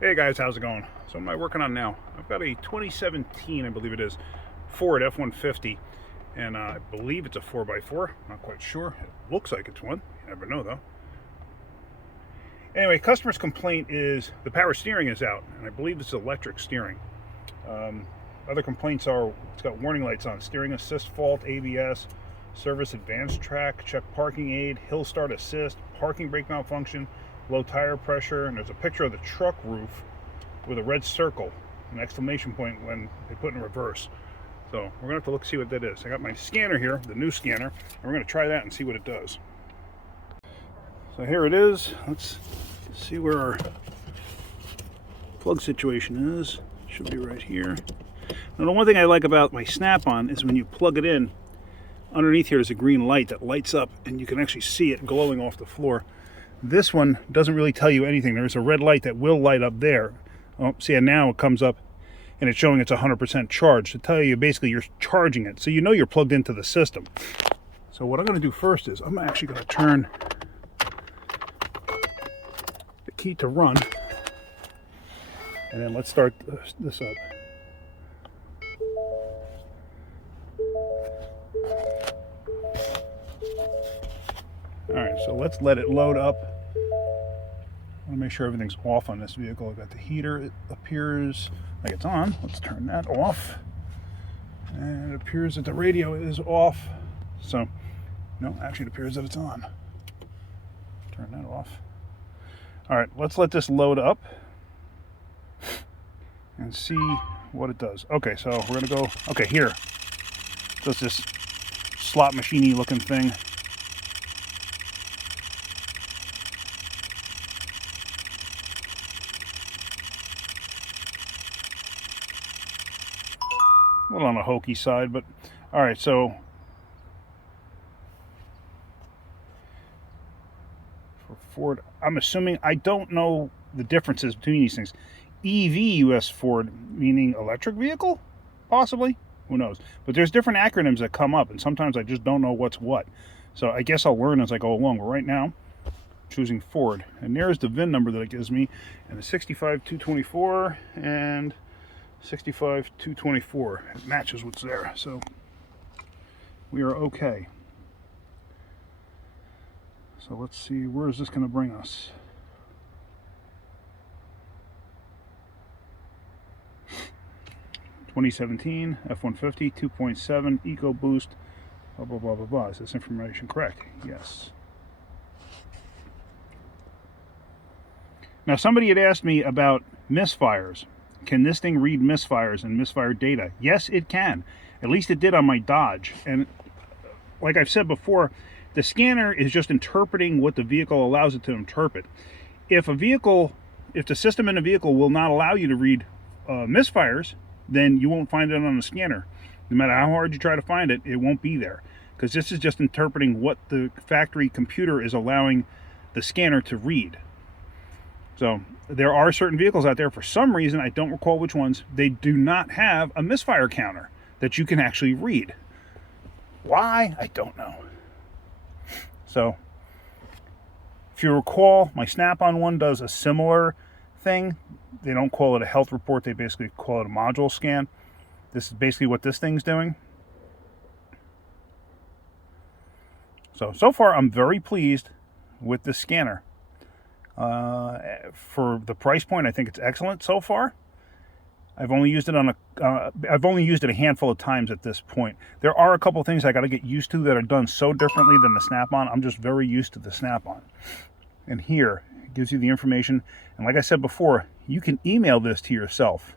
Hey guys, how's it going? So what am I working on now? I've got a 2017, I believe it is, Ford F-150, and I believe it's a 4x4. Not quite sure. It looks like it's one. You never know though. Anyway, customer's complaint is the power steering is out, and I believe it's electric steering. Um, Other complaints are it's got warning lights on, steering assist fault, ABS, service advanced track, check parking aid, hill start assist, parking brake malfunction, low tire pressure, and there's a picture of the truck roof with a red circle, an exclamation point when they put in reverse. So we're gonna have to look see what that is. I got my scanner here, the new scanner, and we're gonna try that and see what it does. So here it is. Let's see where our plug situation is. Should be right here. Now the one thing I like about my Snap-on is when you plug it in, underneath here is a green light that lights up and you can actually see it glowing off the floor. This one doesn't really tell you anything. There's a red light that will light up there. Oh, see, and now it comes up and it's showing it's 100% charged to tell you basically you're charging it. So you know you're plugged into the system. So what I'm going to do first is I'm actually going to turn the key to run. And then let's start this up. Alright, so let's let it load up. I want to make sure everything's off on this vehicle. I've got the heater. It appears like it's on. Let's turn that off. And it appears that the radio is off. So, no, actually it appears that it's on. Turn that off. Alright, let's let this load up and see what it does. Okay, so we're going to go, okay, here. So it's this slot machine-y looking thing. A little on the hokey side, but all right, so for Ford, I'm assuming, I don't know the differences between these things. EV US Ford, meaning electric vehicle? Possibly. Who knows? But there's different acronyms that come up, and sometimes I just don't know what's what. So I guess I'll learn as I go along. But right now, choosing Ford. And there's the VIN number that it gives me, and the 65224 and 65224. It matches what's there. So we are okay. So let's see, where is this going to bring us? (2017) F-150 2.7 EcoBoost. Blah blah blah blah blah. Is this information correct? Yes. Now somebody had asked me about misfires. Can this thing read misfires and misfire data? Yes, it can. At least it did on my Dodge. And like I've said before, the scanner is just interpreting what the vehicle allows it to interpret. If the system in a vehicle will not allow you to read misfires, then you won't find it on the scanner. No matter how hard you try to find it, it won't be there. Because this is just interpreting what the factory computer is allowing the scanner to read. So there are certain vehicles out there, for some reason, I don't recall which ones, they do not have a misfire counter that you can actually read. Why? I don't know. So if you recall, my Snap-on one does a similar thing. They don't call it a health report, they basically call it a module scan. This is basically what this thing's doing. So far I'm very pleased with this scanner. For the price point, I think it's excellent so far. I've only used it a handful of times at this point. There are a couple things I got to get used to that are done so differently than the Snap-on. I'm just very used to the Snap-on. And here, it gives you the information. And like I said before, you can email this to yourself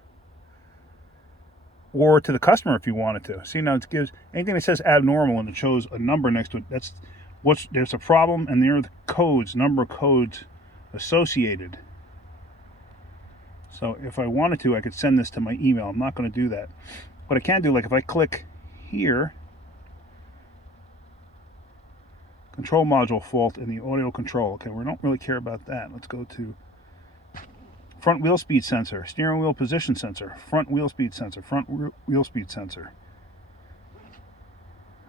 or to the customer if you wanted to. See, now it gives anything that says abnormal and it shows a number next to it. There's a problem, and there are the codes, number of codes associated. So if I wanted to, I could send this to my email. I'm not going to do that. But I can do, like if I click here, control module fault in the audio control. Okay, we don't really care about that. Let's go to front wheel speed sensor, steering wheel position sensor, front wheel speed sensor, front wheel speed sensor.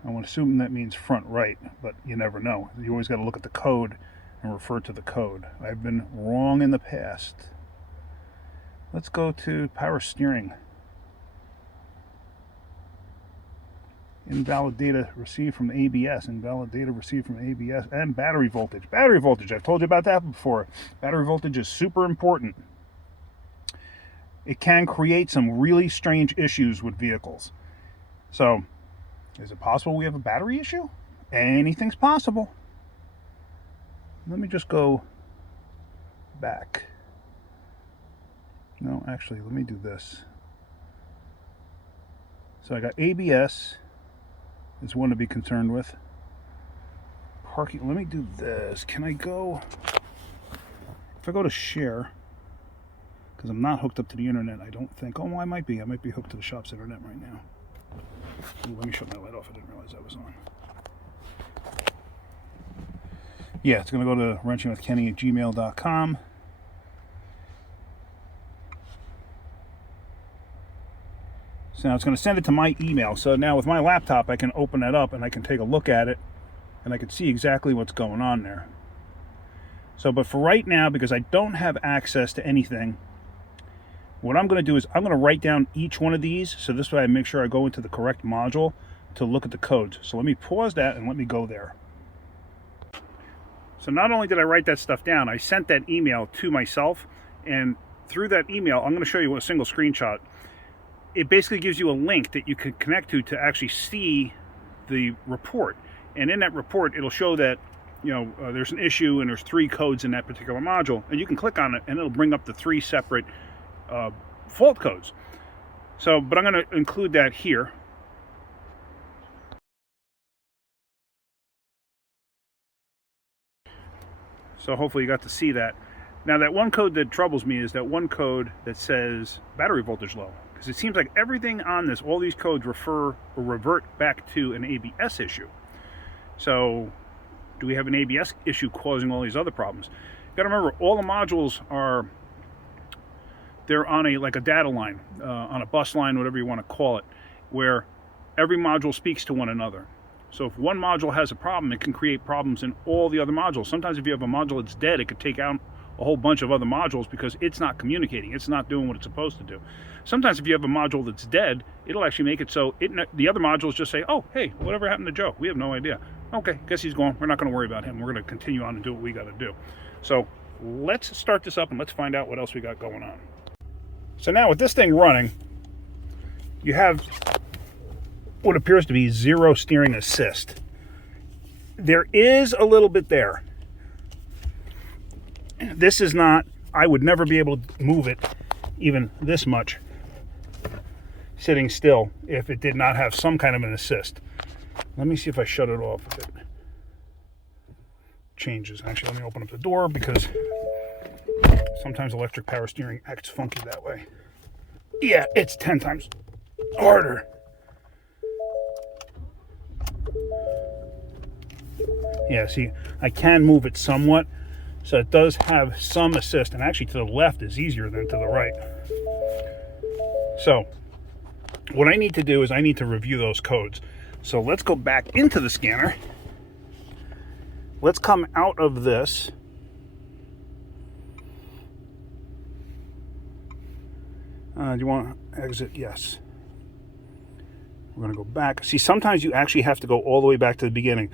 I want to assume that means front right, but you never know. You always got to look at the code and refer to the code. I've been wrong in the past. Let's go to power steering. Invalid data received from ABS. Invalid data received from ABS. And battery voltage. Battery voltage. I've told you about that before. Battery voltage is super important. It can create some really strange issues with vehicles. So, is it possible we have a battery issue? Anything's possible. Let me just go back. No, actually, let me do this. So I got ABS is one to be concerned with. Parking, let me do this. Can I go, if I go to share, because I'm not hooked up to the internet, I don't think, oh, well, I might be hooked to the shop's internet right now. Ooh, let me shut my light off, I didn't realize that was on. Yeah, it's going to go to wrenchingwithkenny@gmail.com. So now it's going to send it to my email. So now with my laptop, I can open that up and I can take a look at it and I can see exactly what's going on there. So, but for right now, because I don't have access to anything, what I'm going to do is I'm going to write down each one of these. So this way I make sure I go into the correct module to look at the codes. So let me pause that and let me go there. So not only did I write that stuff down, I sent that email to myself, and through that email, I'm going to show you a single screenshot. It basically gives you a link that you can connect to actually see the report. And in that report, it'll show that, there's an issue and there's 3 codes in that particular module, and you can click on it and it'll bring up the 3 separate fault codes. So, but I'm going to include that here. So hopefully you got to see that. Now that one code that troubles me is that one code that says battery voltage low. Because it seems like everything on this, all these codes revert back to an ABS issue. So do we have an ABS issue causing all these other problems? You got to remember, all the modules they're on like a data line, on a bus line, whatever you want to call it, where every module speaks to one another. So if one module has a problem, it can create problems in all the other modules. Sometimes if you have a module that's dead, it could take out a whole bunch of other modules because it's not communicating. It's not doing what it's supposed to do. Sometimes if you have a module that's dead, it'll actually make it so the other modules just say, oh, hey, whatever happened to Joe? We have no idea. Okay, guess he's gone. We're not going to worry about him. We're going to continue on and do what we got to do. So let's start this up and let's find out what else we got going on. So now with this thing running, you have what appears to be 0 steering assist. There is a little bit there. This is not, I would never be able to move it even this much sitting still if it did not have some kind of an assist. Let me see if I shut it off if it changes. Actually, let me open up the door because sometimes electric power steering acts funky that way. Yeah, it's 10 times harder. Yeah, see, I can move it somewhat, so it does have some assist, and actually to the left is easier than to the right. So what I need to do is I need to review those codes. So let's go back into the scanner. Let's come out of this. Do you want to exit? Yes. We're going to go back. See, sometimes you actually have to go all the way back to the beginning.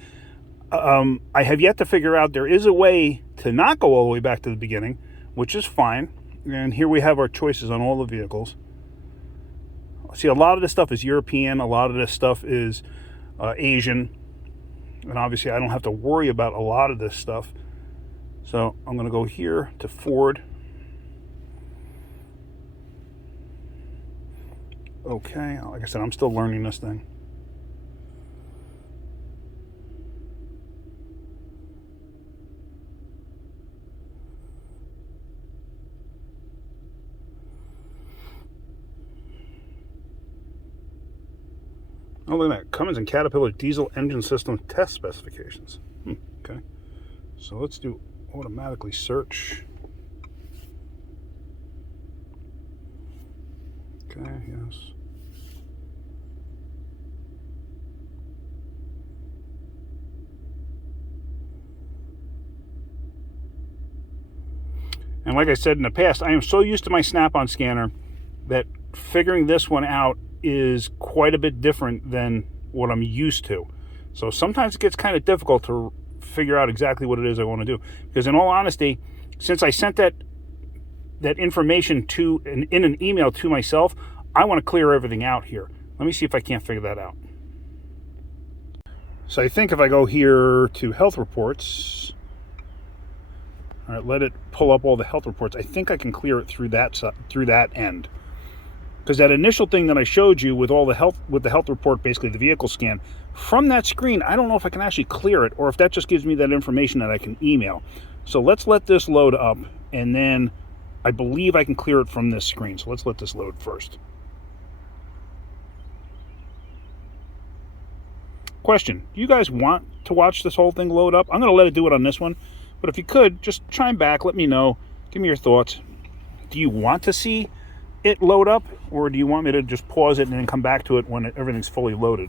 I have yet to figure out there is a way to not go all the way back to the beginning, which is fine. And here we have our choices on all the vehicles. See, a lot of this stuff is European. A lot of this stuff is Asian. And obviously, I don't have to worry about a lot of this stuff. So I'm going to go here to Ford. Okay, like I said, I'm still learning this thing. Oh, look at that. Cummins and Caterpillar diesel engine system test specifications. Okay. So let's do automatically search. Okay, yes. And like I said in the past, I am so used to my Snap-on scanner that figuring this one out is quite a bit different than what I'm used to. So sometimes it gets kind of difficult to figure out exactly what it is I want to do. Because in all honesty, since I sent that information in an email to myself, I want to clear everything out here. Let me see if I can't figure that out. So I think if I go here to health reports, all right, let it pull up all the health reports. I think I can clear it through that end. Because that initial thing that I showed you with the health report, basically the vehicle scan, from that screen, I don't know if I can actually clear it or if that just gives me that information that I can email. So let's let this load up, and then I believe I can clear it from this screen. So let's let this load first. Question, do you guys want to watch this whole thing load up? I'm going to let it do it on this one, but if you could, just chime back, let me know, give me your thoughts. Do you want to see it load up, or do you want me to just pause it and then come back to it when everything's fully loaded?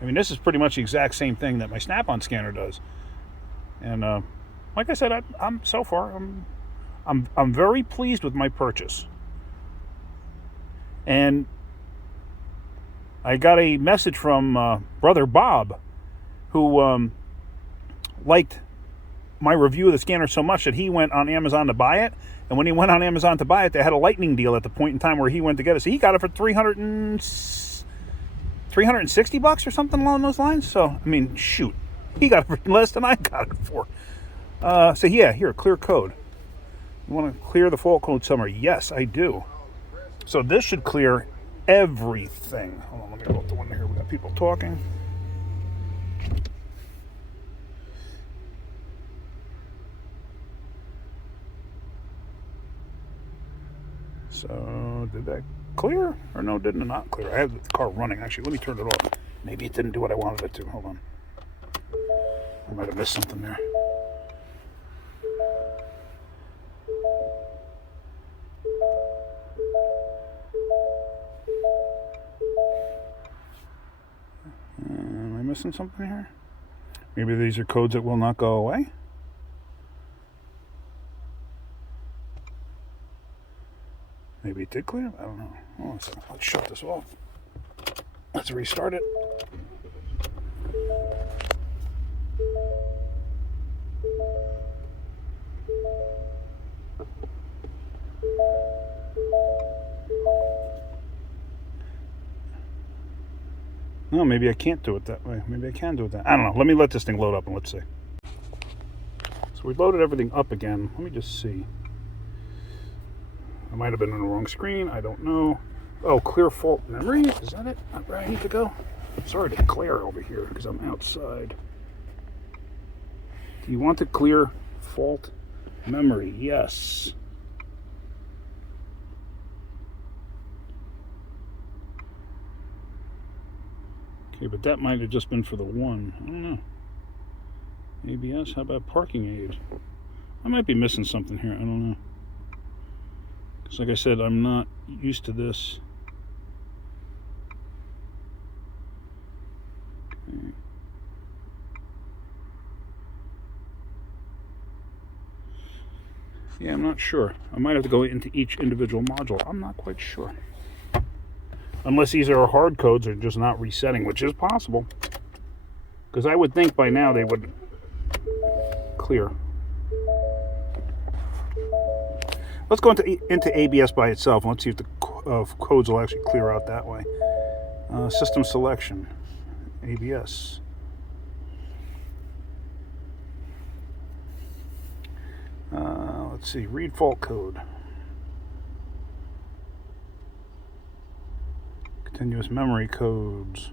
I mean, this is pretty much the exact same thing that my Snap-on scanner does. And like I said, I'm so far I'm very pleased with my purchase. And I got a message from Brother Bob, who liked my review of the scanner so much that he went on Amazon to buy it. And when he went on Amazon to buy it, they had a lightning deal at the point in time where he went to get it. So he got it for $360 or something along those lines. So, I mean, shoot. He got it for less than I got it for. So, yeah, here, clear code. You want to clear the fault code summary? Yes, I do. So this should clear everything. Hold on, let me go up the window here. We got people talking. So, did that clear? Or no, didn't it not clear? I have the car running, actually. Let me turn it off. Maybe it didn't do what I wanted it to. Hold on. I might have missed something there. Am I missing something here? Maybe these are codes that will not go away? Maybe it did clear? I don't know. Hold on a second. Let's shut this off. Let's restart it. No, maybe I can't do it that way. Maybe I can do it that way. I don't know. Let me let this thing load up and let's see. So we loaded everything up again. Let me just see. I might have been on the wrong screen. I don't know. Oh, clear fault memory. Is that it? Where I need to go? Sorry to clear over here because I'm outside. Do you want to clear fault memory? Yes. Okay, but that might have just been for the one. I don't know. ABS, how about parking aid? I might be missing something here. I don't know. Because like I said, I'm not used to this. Okay. Yeah, I'm not sure. I might have to go into each individual module. I'm not quite sure. Unless these are hard codes or just not resetting, which is possible. Because I would think by now they would clear. Let's go into ABS by itself. Let's see if the codes will actually clear out that way. System selection, ABS. Let's see, read fault code. Continuous memory codes.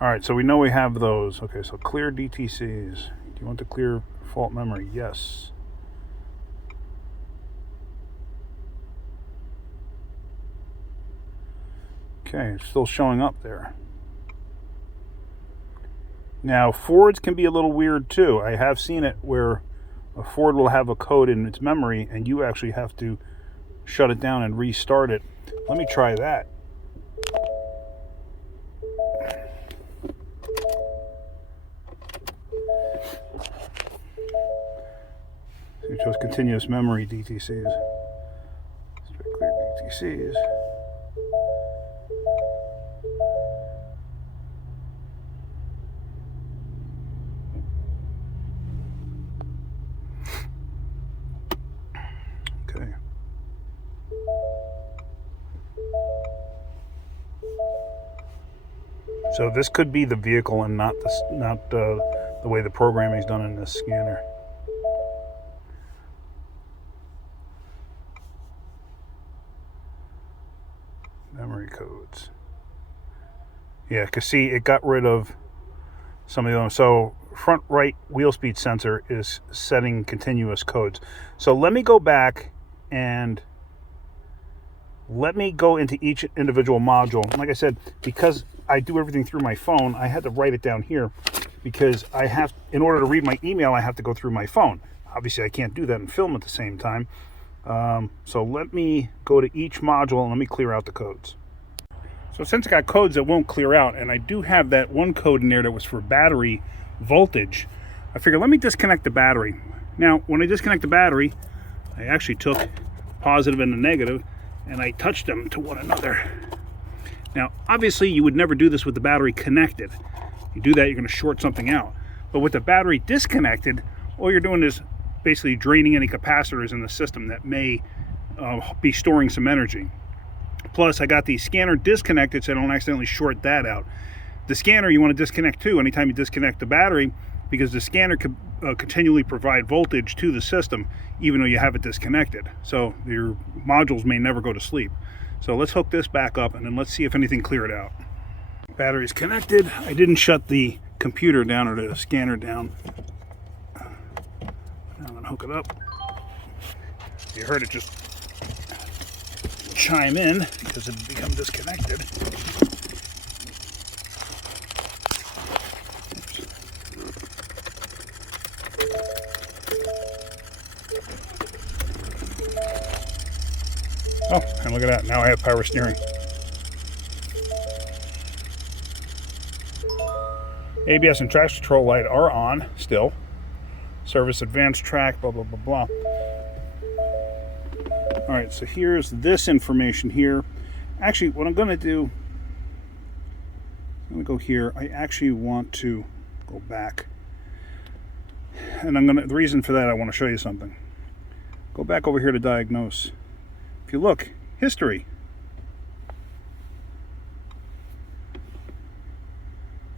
All right, so we know we have those. Okay, so clear DTCs. Do you want to clear fault memory? Yes. Okay, it's still showing up there. Now, Fords can be a little weird too. I have seen it where a Ford will have a code in its memory and you actually have to shut it down and restart it. Let me try that. So it shows continuous memory DTCs. Straight clear DTCs. Okay. So this could be the vehicle and not the way the programming is done in this scanner. Memory codes. Yeah, because see, it got rid of some of them. So front right wheel speed sensor is setting continuous codes. So let me go back and let me go into each individual module. Like I said, because I do everything through my phone, I had to write it down here because I have, in order to read my email, I have to go through my phone. Obviously, I can't do that and film at the same time. So let me go to each module and let me clear out the codes. So since I got codes that won't clear out, and I do have that one code in there that was for battery voltage, I figured let me disconnect the battery. Now, when I disconnect the battery, I actually took positive and the negative and I touched them to one another. Now, obviously, you would never do this with the battery connected. You do that, you're going to short something out. But with the battery disconnected, all you're doing is basically draining any capacitors in the system that may be storing some energy. Plus, I got the scanner disconnected so I don't accidentally short that out. The scanner you want to disconnect too anytime you disconnect the battery, because the scanner could continually provide voltage to the system even though you have it disconnected. So your modules may never go to sleep. So let's hook this back up and then let's see if anything cleared out. Battery's connected. I didn't shut the computer down or the scanner down. Now I'm gonna hook it up. You heard it just chime in because it had become disconnected. Oh, and look at that. Now I have power steering. ABS and traction control light are on still. Service advanced track, blah, blah, blah, blah. All right, so here's this information here. Actually, what I'm going to do, I'm going to go here. I actually want to go back. And the reason for that, I want to show you something. Go back over here to diagnose. If you look, history.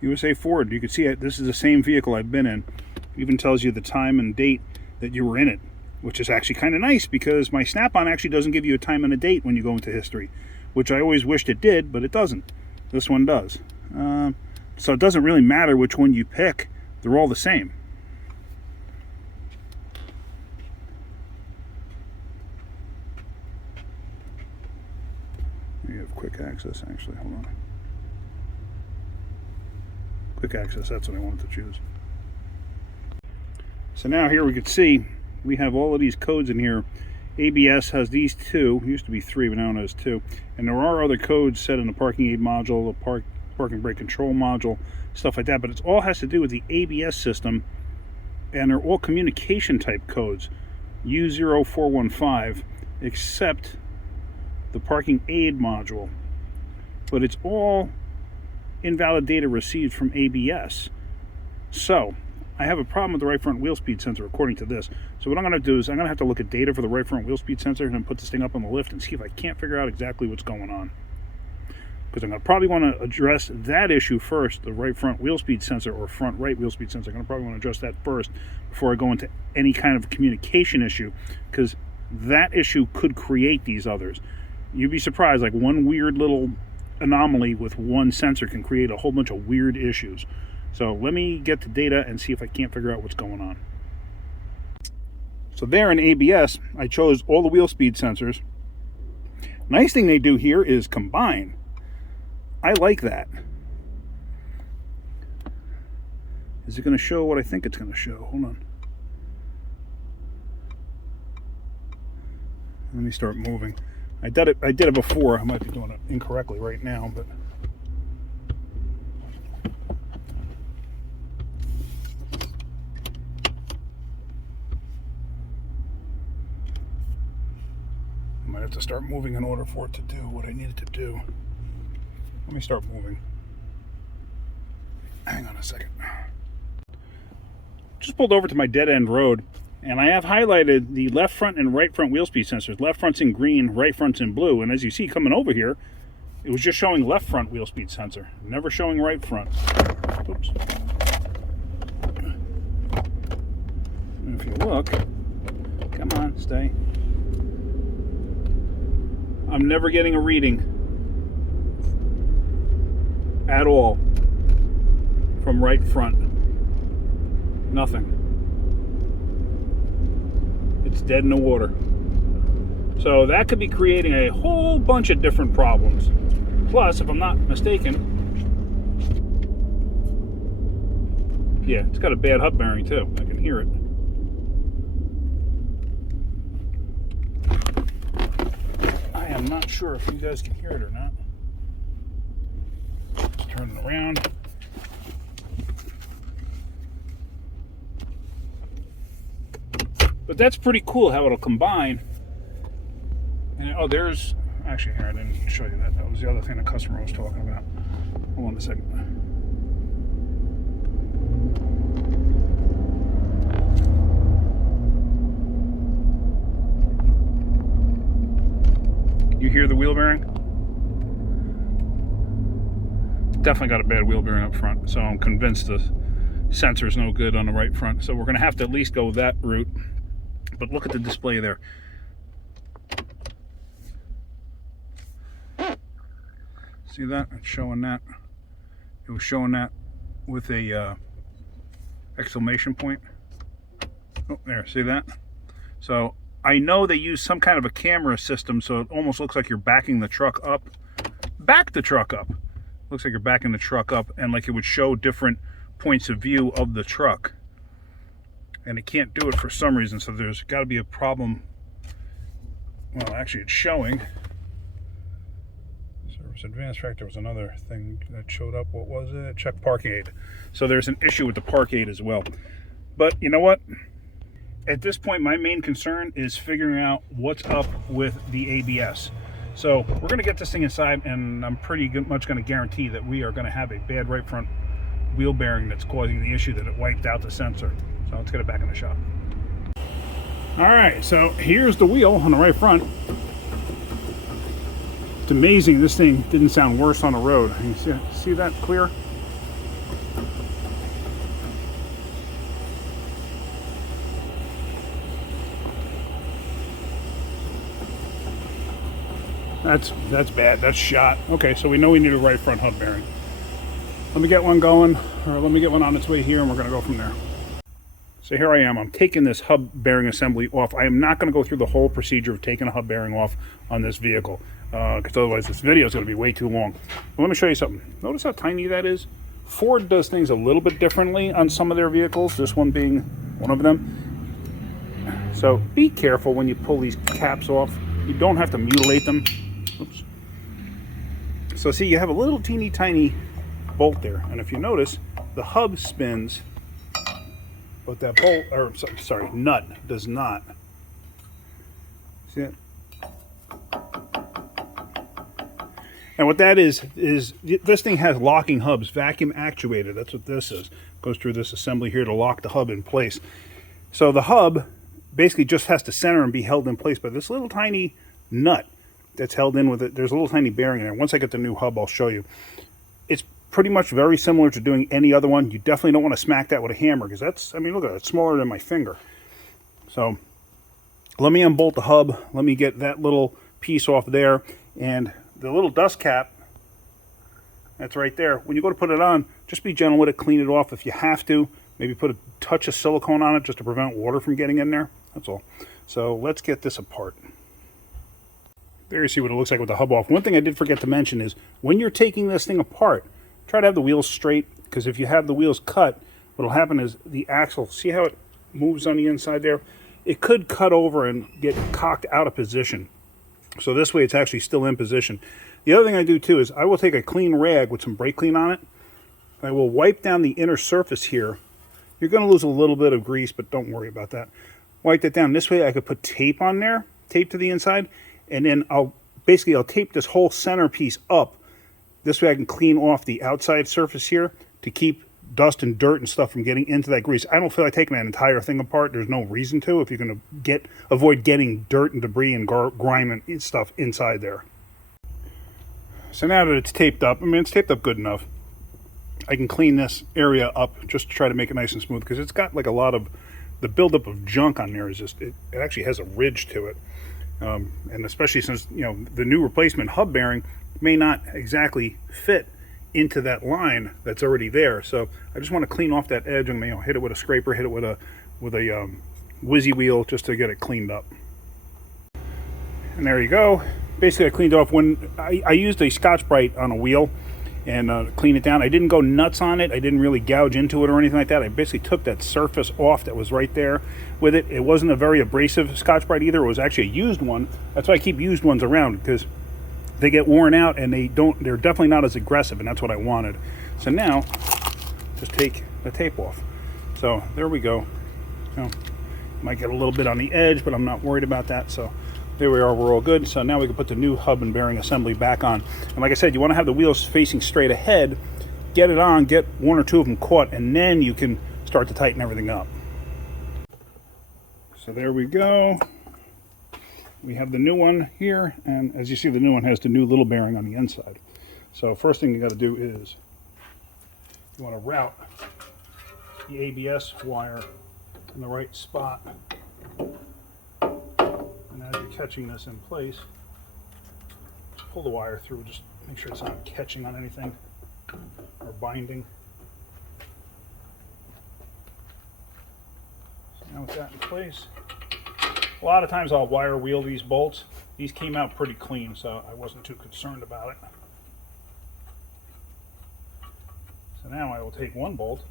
USA Ford, you can see it. This is the same vehicle I've been in. It even tells you the time and date that you were in it, which is actually kind of nice because my Snap-on actually doesn't give you a time and a date when you go into history, which I always wished it did, but it doesn't. This one does. So it doesn't really matter which one you pick. They're all the same. You have quick access, actually. Hold on. Quick access, that's what I wanted to choose. So now here we can see we have all of these codes in here. ABS has these two. It used to be three, but now it has two. And there are other codes set in the parking aid module, the parking brake control module, stuff like that. But it all has to do with the ABS system, and they're all communication type codes, U0415, except the parking aid module. But it's all invalid data received from ABS. So I have a problem with the right front wheel speed sensor according to this. So what I'm going to do is I'm going to have to look at data for the right front wheel speed sensor and then put this thing up on the lift and see if I can't figure out exactly what's going on. Because I'm going to probably want to address that issue first, the right front wheel speed sensor or front right wheel speed sensor. I'm going to probably want to address that first before I go into any kind of communication issue, because that issue could create these others. You'd be surprised, like one weird little anomaly with one sensor can create a whole bunch of weird issues. So let me get the data and see if I can't figure out what's going on. So there in ABS, I chose all the wheel speed sensors. Nice thing they do here is combine. I like that. Is it going to show what I think it's going to show? Hold on. Let me start moving. I did it before. I might be doing it incorrectly right now, but might have to start moving in order for it to do what I need it to do. Let me start moving. Hang on a second. Just pulled over to my dead end road, and I have highlighted the left front and right front wheel speed sensors. Left front's in green, right front's in blue. And as you see coming over here, it was just showing left front wheel speed sensor, never showing right front. Oops. And if you look, come on, stay. I'm never getting a reading at all from right front. Nothing. It's dead in the water. So that could be creating a whole bunch of different problems. Plus, if I'm not mistaken, yeah, it's got a bad hub bearing too. I can hear it. I am not sure if you guys can hear it or not. Just turn it around. But that's pretty cool how it'll combine. And, oh, there's... Actually, here, I didn't show you that. That was the other thing the customer was talking about. Hold on a second. You hear the wheel bearing? Definitely got a bad wheel bearing up front, so I'm convinced the sensor's no good on the right front. So we're going to have to at least go that route. But look at the display there. See that? It's showing that. It was showing that with a exclamation point. Oh, there. See that? So I know they use some kind of a camera system, so it almost looks like you're backing the truck up. Back the truck up. Looks like you're backing the truck up, and like it would show different points of view of the truck. And it can't do it for some reason, so there's got to be a problem. Well, actually, it's showing. Service Advanced Track, there was another thing that showed up. What was it? Check parking aid. So there's an issue with the park aid as well. But you know what? At this point, my main concern is figuring out what's up with the ABS. So we're going to get this thing inside, and I'm pretty much going to guarantee that we are going to have a bad right front wheel bearing that's causing the issue that it wiped out the sensor. So let's get it back in the shop. All right, so here's the wheel on the right front. It's amazing this thing didn't sound worse on the road. You see that clear? That's bad. That's shot. Okay, so we know we need a right front hub bearing. Let me get one going, or let me get one on its way here, and we're going to go from there. So here I am. I'm taking this hub bearing assembly off. I am not going to go through the whole procedure of taking a hub bearing off on this vehicle, because otherwise this video is going to be way too long. But let me show you something. Notice how tiny that is? Ford does things a little bit differently on some of their vehicles, this one being one of them. So be careful when you pull these caps off. You don't have to mutilate them. Oops. So see, you have a little teeny tiny bolt there, and if you notice, the hub spins, but that bolt, or sorry, nut does not. See it? And what that is this thing has locking hubs, vacuum actuated. That's what this is. Goes through this assembly here to lock the hub in place. So the hub basically just has to center and be held in place by this little tiny nut that's held in with it. There's a little tiny bearing in there. Once I get the new hub, I'll show you. It's pretty much very similar to doing any other one. You definitely don't want to smack that with a hammer, because that's, I mean, look at that, it's smaller than my finger. So let me unbolt the hub. Let me get that little piece off there, and the little dust cap that's right there. When you go to put it on, just be gentle with it, clean it off if you have to. Maybe put a touch of silicone on it just to prevent water from getting in there. That's all. So let's get this apart. There you see what it looks like with the hub off. One thing I did forget to mention is when you're taking this thing apart, try to have the wheels straight, because if you have the wheels cut, what will happen is the axle, see how it moves on the inside there? It could cut over and get cocked out of position. So this way it's actually still in position. The other thing I do too is I will take a clean rag with some brake clean on it. I will wipe down the inner surface here. You're going to lose a little bit of grease, but don't worry about that. Wipe that down. This way I could put tape on there, tape to the inside, and then I'll tape this whole centerpiece up. This way I can clean off the outside surface here to keep dust and dirt and stuff from getting into that grease. I don't feel like taking that entire thing apart. There's no reason to if you're going to avoid getting dirt and debris and grime and stuff inside there. So now that it's taped up, I mean, it's taped up good enough, I can clean this area up just to try to make it nice and smooth, because it's got like a lot of the buildup of junk on there. Is just it actually has a ridge to it, and especially since, you know, the new replacement hub bearing may not exactly fit into that line that's already there. So I just want to clean off that edge and, you know, hit it with a scraper, hit it with a whizzy wheel just to get it cleaned up. And there you go. Basically, I cleaned it off. When I used a Scotch-Brite on a wheel and clean it down. I didn't go nuts on it. I didn't really gouge into it or anything like that. I basically took that surface off that was right there with it. It wasn't a very abrasive Scotch-Brite either. It was actually a used one. That's why I keep used ones around, because they get worn out and they're definitely not as aggressive, and that's what I wanted. So now, just take the tape off. So there we go. You know, might get a little bit on the edge, but I'm not worried about that. So there we are, we're all good. So now we can put the new hub and bearing assembly back on. And like I said, you want to have the wheels facing straight ahead, get it on, get one or two of them caught, and then you can start to tighten everything up. So there we go. We have the new one here, and as you see, the new one has the new little bearing on the inside. So first thing you got to do is you want to route the ABS wire in the right spot. And as you're catching this in place, just pull the wire through, just make sure it's not catching on anything or binding. So now with that in place, a lot of times I'll wire wheel these bolts. These came out pretty clean, so I wasn't too concerned about it. So now I will take one bolt.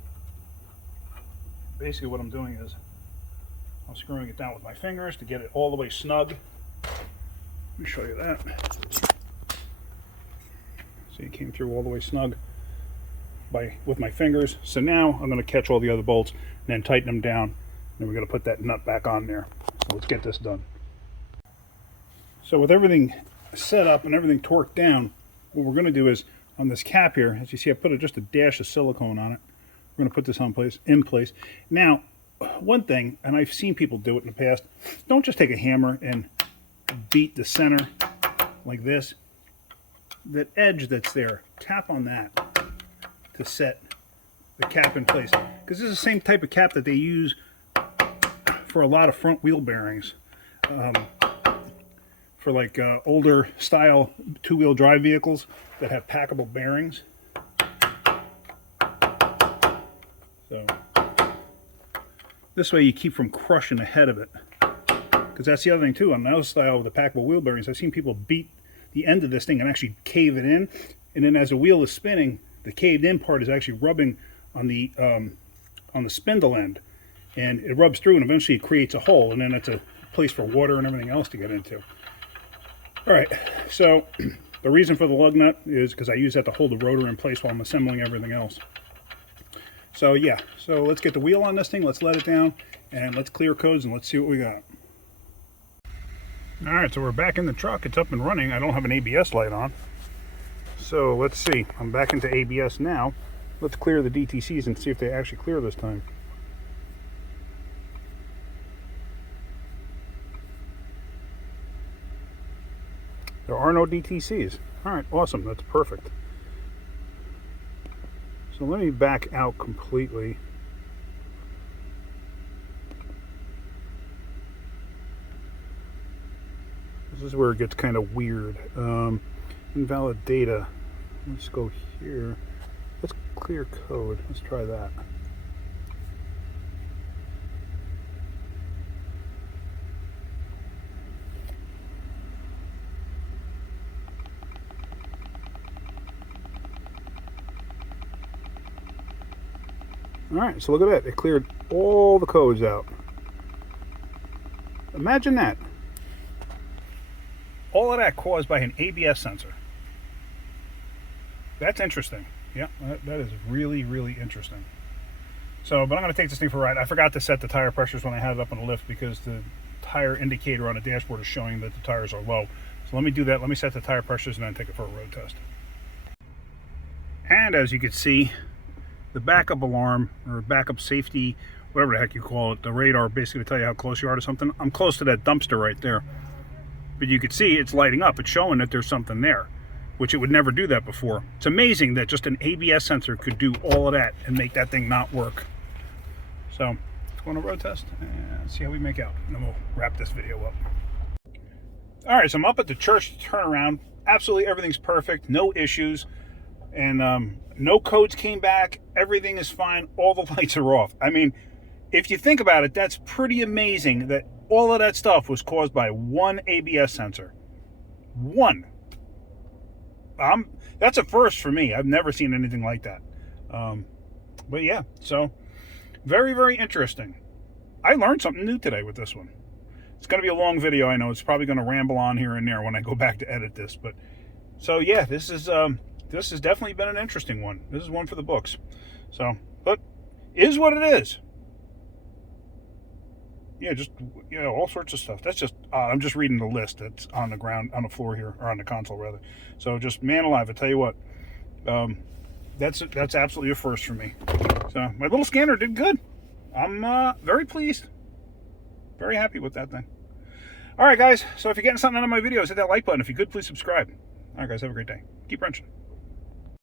Basically what I'm doing is I'm screwing it down with my fingers to get it all the way snug. Let me show you that. See, it came through all the way snug with my fingers. So now I'm going to catch all the other bolts and then tighten them down. And then we're going to put that nut back on there. So let's get this done. So with everything set up and everything torqued down, what we're going to do is on this cap here, as you see, I put just a dash of silicone on it. We're going to put this in place. Now, one thing, and I've seen people do it in the past, don't just take a hammer and beat the center like this. That edge that's there, tap on that to set the cap in place. Because this is the same type of cap that they use for a lot of front wheel bearings. For like older style two-wheel drive vehicles that have packable bearings. So this way you keep from crushing the head of it. Because that's the other thing too, on those style of the packable wheel bearings, I've seen people beat the end of this thing and actually cave it in. And then as the wheel is spinning, the caved in part is actually rubbing on the spindle end. And it rubs through and eventually it creates a hole. And then it's a place for water and everything else to get into. Alright, so the reason for the lug nut is because I use that to hold the rotor in place while I'm assembling everything else. So yeah, so let's get the wheel on this thing, let's let it down, and let's clear codes and let's see what we got. Alright, so we're back in the truck, it's up and running. I don't have an ABS light on. So let's see, I'm back into ABS now. Let's clear the DTCs and see if they actually clear this time. There are no DTCs. Alright, awesome, that's perfect. So let me back out completely. This is where it gets kind of weird. Invalid data. Let's go here. Let's clear code. Let's try that. Alright, so look at that. It cleared all the codes out. Imagine that. All of that caused by an ABS sensor. That's interesting. Yeah, that is really, really interesting. So, but I'm going to take this thing for a ride. I forgot to set the tire pressures when I had it up on the lift because the tire indicator on the dashboard is showing that the tires are low. So let me do that. Let me set the tire pressures and then take it for a road test. And as you can see, the backup alarm or backup safety, whatever the heck you call it, the radar basically to tell you how close you are to something. I'm close to that dumpster right there. But you can see it's lighting up. It's showing that there's something there, which it would never do that before. It's amazing that just an ABS sensor could do all of that and make that thing not work. So let's go on a road test and see how we make out. And then we'll wrap this video up. All right, so I'm up at the church turnaround. Absolutely everything's perfect. No issues. And no codes came back. Everything is fine. All the lights are off. I mean, if you think about it, that's pretty amazing that all of that stuff was caused by one ABS sensor. One. That's a first for me. I've never seen anything like that. But yeah, so very, very interesting. I learned something new today with this one. It's going to be a long video. I know it's probably going to ramble on here and there when I go back to edit this. But so yeah, this has definitely been an interesting one. This is one for the books. So, but is what it is. Yeah, just, you know, all sorts of stuff. That's just, I'm just reading the list that's on the ground, on the floor here, or on the console rather. So just, man alive, I tell you what, that's absolutely a first for me. So my little scanner did good. I'm very pleased. Very happy with that thing. All right, guys. So if you're getting something out of my videos, hit that like button. If you could, please subscribe. All right, guys. Have a great day. Keep wrenching.